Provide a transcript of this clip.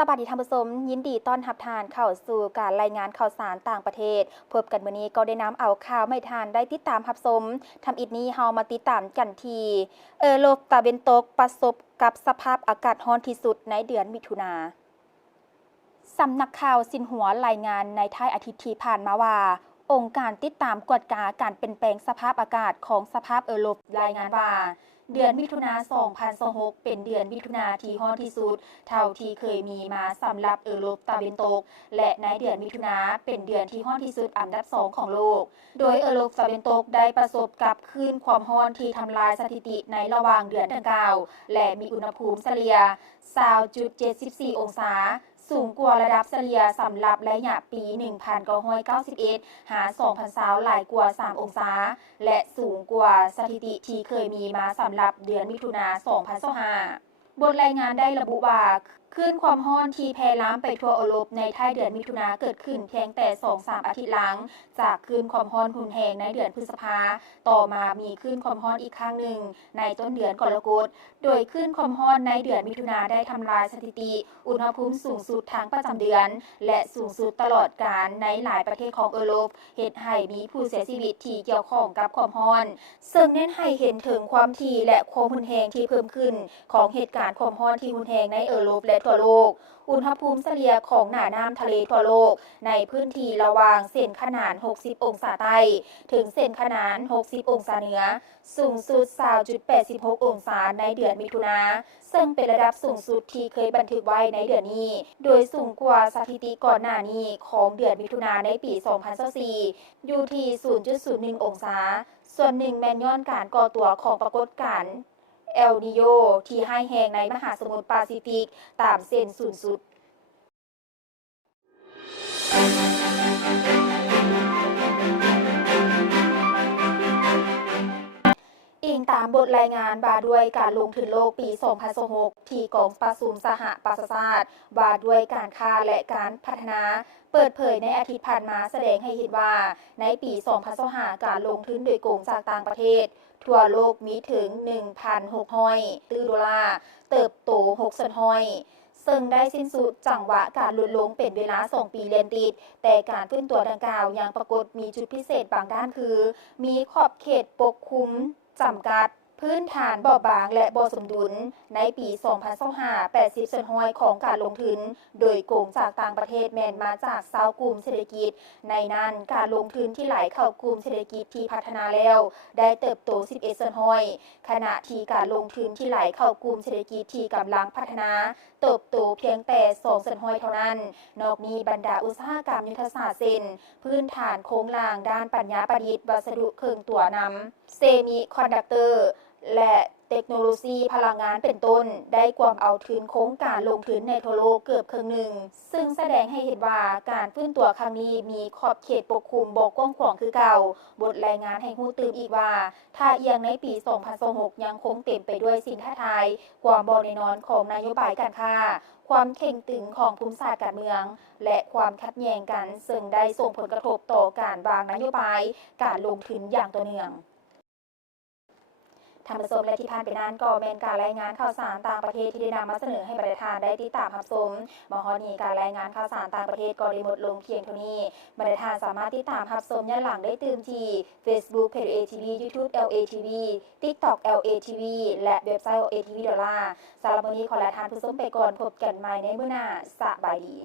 สวัสดีท่านผู้ชมยินดีต้อนรับทานเข้าสู่การรายงานข่าวสารต่างประเทศพบกันมื้อนี้ก็ได้นำเอาข่าวไม่ทานได้ติดตามรับชมทำอิดนี้เฮามาติดตามกันที่โลกตะวันตกประสบกับสภาพอากาศร้อนที่สุดในเดือนมิถุนาสำนักข่าวซินหัวรายงานในท้ายอาทิตย์ที่ผ่านมาว่าองค์การติดตามกวดกาการเปลี่ยนแปลงสภาพอากาศของสภาพโลกรายงานว่าเดือนมิถุนา2026เป็นเดือนมิถุนาที่ร้อนที่สุดเท่าที่เคยมีมาสำหรับโลกตะวันตกและในเดือนมิถุนาเป็นเดือนที่ร้อนที่สุดอันดับ2ของโลกโดยโลกตะวันตกได้ประสบกับคลื่นความร้อนที่ทำลายสถิติในระหว่างเดือนดังกล่าวและมีอุณหภูมิเฉลี่ย 20.74 องศาสูงกว่าระดับเฉลี่ยสำหรับระยะปี 1991 หา 2020 หลายกว่า 3 องศาและสูงกว่าสถิติที่เคยมีมาสำหรับเดือนมิถุนายน 2025 บทรายงานได้ระบุว่าคลื่นความร้อนที่แพร่ล้ำไปทั่วโลกในท้ายเดือนมิถุนาเกิดขึ้นเพียงแต่ 2-3 อาทิตย์หลังจากคลื่นความร้อนรุนแรงในเดือนพฤษภาต่อมามีคลื่นความร้อนอีกครั้งหนึ่งในต้นเดือนกรกฎาคมโดยคลื่นความร้อนในเดือนมิถุนาได้ทำลายสถิติอุณหภูมิสูงสุดทั้งประจำเดือนและสูงสุดตลอดกาลในหลายประเทศของยุโรปเหตุให้มีผู้เสียชีวิตที่เกี่ยวข้องกับความร้อนซึ่งเน้นให้เห็นถึงความถี่และความรุนแรงที่เพิ่มขึ้นของเหตุการณ์ความร้อนที่รุนแรงในยุโรปและทั่วโลกอุณหภูมิเฉลี่ยของหน้าน้ำทะเลทั่วโลกในพื้นที่ระหว่างเส้นขนาน 60 องศาใต้ถึงเส้นขนาน 60 องศาเหนือสูงสุด 20.86 องศาในเดือนมิถุนาซึ่งเป็นระดับสูงสุดที่เคยบันทึกไว้ในเดือนนี้โดยสูงกว่าสถิติก่อนหน้านี้ของเดือนมิถุนาในปี 2024 อยู่ที่ 0.01 องศาส่วนหนึ่งแม่นย้อนการก่อตัวของปรากฏการณ์เอลนิโญที่ให้แห้งในมหาสมุทรแปซิฟิกตามเส้นศูนย์สูตรอิงตามบทรายงานว่าด้วยการลงทุนโลกปี 2026 ที่กองประชุมสหประชาชาติว่าด้วยการค้าและการพัฒนาเปิดเผยในอาทิตย์ผ่านมาแสดงให้เห็นว่าในปี 2025 การลงทุนโดยกงจากต่างประเทศทั่วโลกมีถึง 1,600 ล้านดอลลาร์เติบโต6%ซึ่งได้สิ้นสุดจังหวะการลดลงเป็นเวลา 2 ปีเลียนติดแต่การฟื้นตัวดังกล่าวยังปรากฏมีจุดพิเศษบางด้านคือมีขอบเขตปกคลุมจำกัดพื้นฐานบอบบางและบ่สมดุลในปี 2025 80% ของการลงทุนโดยโกงจากต่างประเทศแม่นมาจาก20กลุ่มเศรษฐกิจในนั้นการลงทุนที่ไหลเข้ากลุ่มเศรษฐกิจที่พัฒนาแล้วได้เติบโต 11% ขณะที่การลงทุนที่ไหลเข้ากลุ่มเศรษฐกิจที่กำลังพัฒนาเติบโตเพียงแต่ 2% เท่านั้นนอกนี้บรรดาอุตสาหกรรมยุทธศาสตร์เช่นพื้นฐานโครงล่างด้านปัญญาประดิษฐ์วัสดุเครื่องตัวนำเซมิคอนดักเตอร์และเทคโนโลยีพลังงานเป็นต้นได้กวามเอาทุนโครงการลงทุนในทั่วโลกเกือบครึ่งหนึ่งซึ่งแสดงให้เห็นว่าการฟื้นตัวครั้งนี้มีขอบเขตปกคลุมบ่กว้างขวางคือเก่าบทรายงานให้ฮู้ตื่นอีกว่าถ้าเอียงในปี 2026 ยังคงเต็มไปด้วยสิ่งท้าทายความบ่แน่นอนของนโยบายการค้าความเข่งตึงของภูมิศาสตร์การเมืองและความขัดแย้งกันซึ่งได้ส่งผลกระทบต่อการวางนโยบายการลงทุนอย่างต่อเนื่องท่านผู้ชมและที่ผ่านไปนั้นก็เป็นการรายงานข่าวสารต่างประเทศที่ได้นำมาเสนอให้ประชาชนได้ติดตามรับชมมาฮอดนี้การรายงานข่าวสารต่างประเทศก็ได้หมดลงเพียงเท่านี้ประชาชนสามารถติดตามรับชมย้อนหลังได้ตื่นที่ Facebook Page LATV YouTube LATV TikTok LATV และเว็บไซต์ LATV ดอลลาร์สำหรับวันนี้ขอลาท่านผู้ชมไปก่อนพบกันใหม่ในมื้อหน้าสบายดี